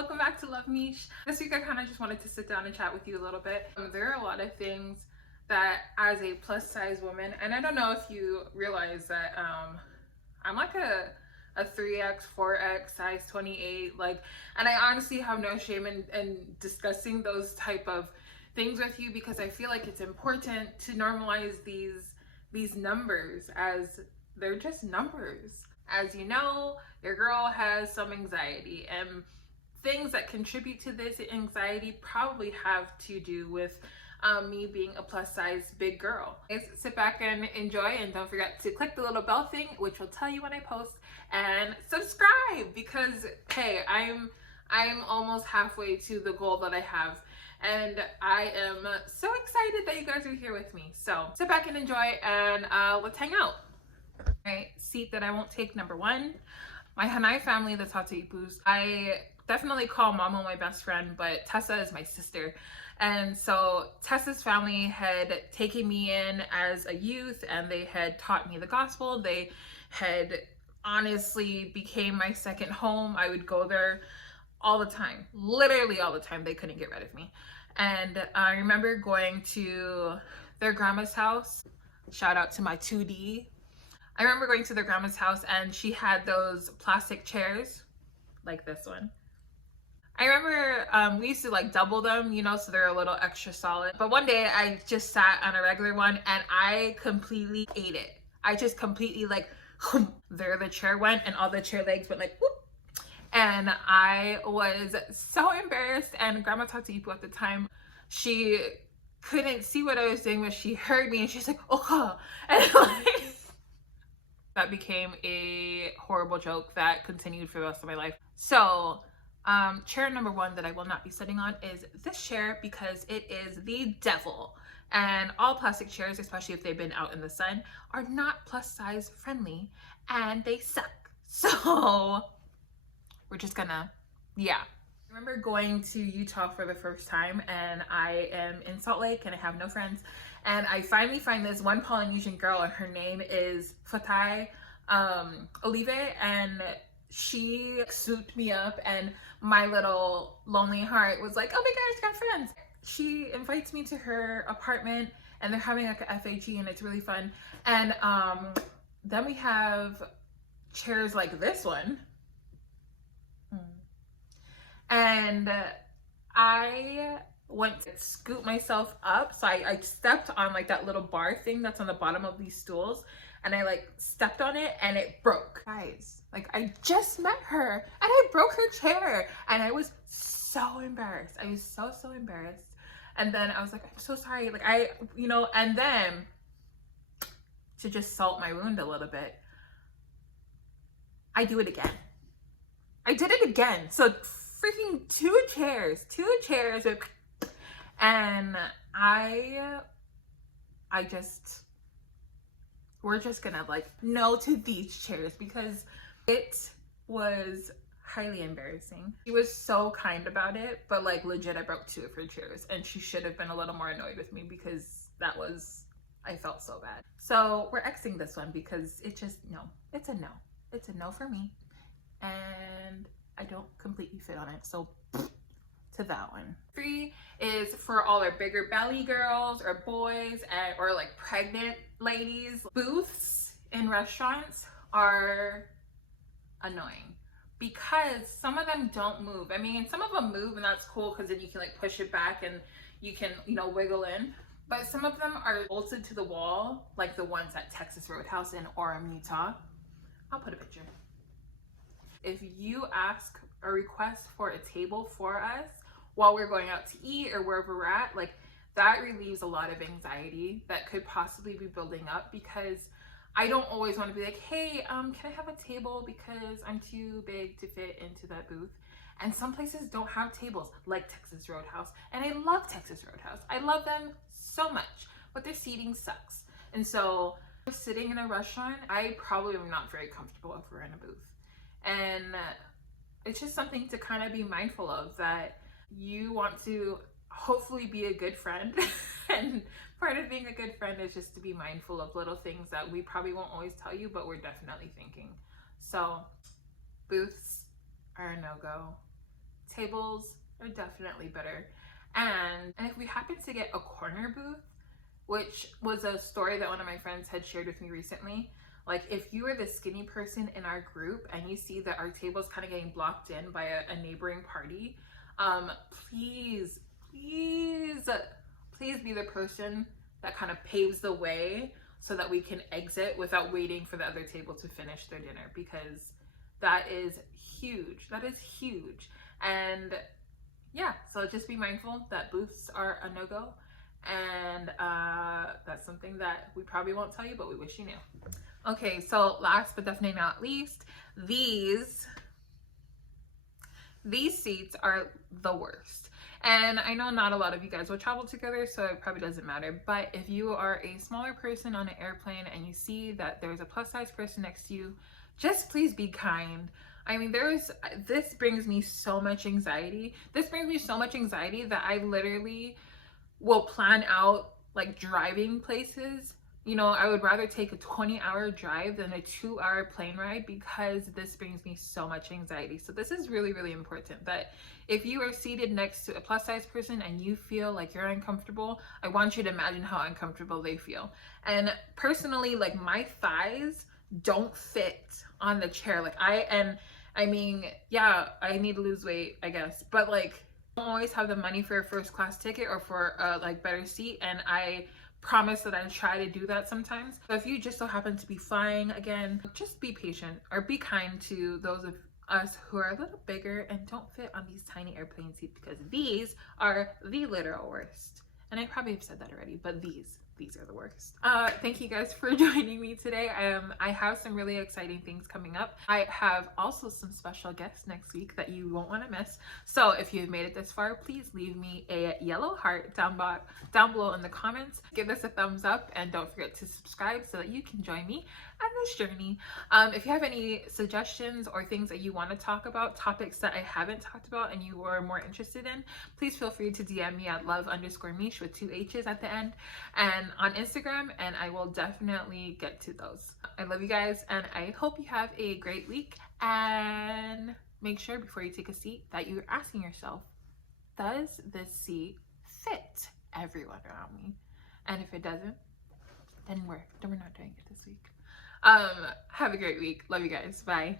welcome back to Love Meeshp. This week I kind of just wanted to sit down and chat with you a little bit. There are a lot of things that as a plus size woman, and I don't know if you realize that I'm like a 3X, 4X, size 28, like, and I honestly have no shame in discussing those type of things with you because I feel like it's important to normalize these numbers as they're just numbers. As you know, your girl has some anxiety, and things that contribute to this anxiety probably have to do with me being a plus size big girl. Sit back and enjoy, and don't forget to click the little bell thing, which will tell you when I post, and subscribe because hey, I'm almost halfway to the goal that I have, and I am so excited that you guys are here with me. So sit back and enjoy, and let's hang out. Right, seat that I won't take, number one. My Hanai family, the Tataipus, I definitely call Mama my best friend, but Tessa is my sister. And so Tessa's family had taken me in as a youth, and they had taught me the gospel. They had honestly became my second home. I would go there all the time, literally all the time. They couldn't get rid of me. And I remember going to their grandma's house. Shout out to my 2D. I remember going to their grandma's house, and she had those plastic chairs like this one. I remember we used to like double them, you know, so they're a little extra solid. But one day I just sat on a regular one and I completely ate it. I just completely like, there the chair went, and all the chair legs went like, whoop. And I was so embarrassed, and Grandma Tatipu at the time, she couldn't see what I was doing, but she heard me and she's like, oh, and like, that became a horrible joke that continued for the rest of my life. So chair number one that I will not be sitting on is this chair because it is the devil. And all plastic chairs, especially if they've been out in the sun, are not plus size friendly, and they suck. So we're just gonna, yeah. I remember going to Utah for the first time, and I am in Salt Lake and I have no friends. And I finally find this one Polynesian girl, and her name is Fatai Olive, and she swooped me up, and my little lonely heart was like, oh my gosh, got friends. She invites me to her apartment, and they're having like a FAG, and it's really fun. And then we have chairs like this one. And I went to scoop myself up. So I stepped on like that little bar thing that's on the bottom of these stools, and I like stepped on it and it broke. Guys, like I just met her and I broke her chair, and I was so embarrassed. I was so embarrassed. And then I was like, I'm so sorry. Like and then to just salt my wound a little bit, I do it again. I did it again. So freaking two chairs, and we're just gonna like no to these chairs because it was highly embarrassing. She was so kind about it, but like legit I broke two of her chairs, and she should have been a little more annoyed with me because I felt so bad. So we're Xing this one because it's a no for me, and I don't completely fit on it, so to that one. 3 is for all our bigger belly girls or boys or like pregnant ladies. Booths in restaurants are annoying because some of them don't move. I mean, some of them move, and that's cool because then you can like push it back and you can, wiggle in. But some of them are bolted to the wall, like the ones at Texas Roadhouse in Orem, Utah. I'll put a picture. If you ask or request for a table for us while we're going out to eat or wherever we're at, like that relieves a lot of anxiety that could possibly be building up, because I don't always want to be like, hey, can I have a table because I'm too big to fit into that booth. And some places don't have tables, like Texas Roadhouse. And I love Texas Roadhouse. I love them so much, but their seating sucks. And so sitting in a restaurant, I probably am not very comfortable if we're in a booth. And it's just something to kind of be mindful of, that you want to hopefully be a good friend. And part of being a good friend is just to be mindful of little things that we probably won't always tell you, but we're definitely thinking. So booths are a no-go. tables are definitely better. And if we happen to get a corner booth, which was a story that one of my friends had shared with me recently, like if you are the skinny person in our group and you see that our table is kind of getting blocked in by a neighboring party, please, please, please be the person that kind of paves the way so that we can exit without waiting for the other table to finish their dinner, because that is huge. That is huge. And yeah, so just be mindful that booths are a no-go. And that's something that we probably won't tell you, but we wish you knew. Okay, so last but definitely not least, these seats are the worst. And I know not a lot of you guys will travel together, so it probably doesn't matter. But if you are a smaller person on an airplane and you see that there's a plus size person next to you, just please be kind. I mean, this brings me so much anxiety. This brings me so much anxiety that I literally will plan out like driving places. You know, I would rather take a 20-hour drive than a 2-hour plane ride, because this brings me so much anxiety. So this is really, really important, that if you are seated next to a plus size person and you feel like you're uncomfortable, I want you to imagine how uncomfortable they feel. And personally, like my thighs don't fit on the chair. Like I mean, yeah, I need to lose weight, I guess, but like I don't always have the money for a first class ticket or for a like better seat, and I promise that I try to do that sometimes. So if you just so happen to be flying, again, just be patient or be kind to those of us who are a little bigger and don't fit on these tiny airplane seats, because these are the literal worst. And I probably have said that already, but these are the worst. Thank you guys for joining me today. I have some really exciting things coming up. I have also some special guests next week that you won't want to miss. So if you've made it this far, please leave me a yellow heart down below in the comments. Give this a thumbs up and don't forget to subscribe so that you can join me on this journey. If you have any suggestions or things that you want to talk about, topics that I haven't talked about and you are more interested in, please feel free to DM me at love_Meeshh with 2 H's at the end, and on Instagram, and I will definitely get to those. I love you guys, and I hope you have a great week. And make sure before you take a seat that you're asking yourself, does this seat fit everyone around me? And if it doesn't, then we're not doing it this week. Have a great week. Love you guys. Bye.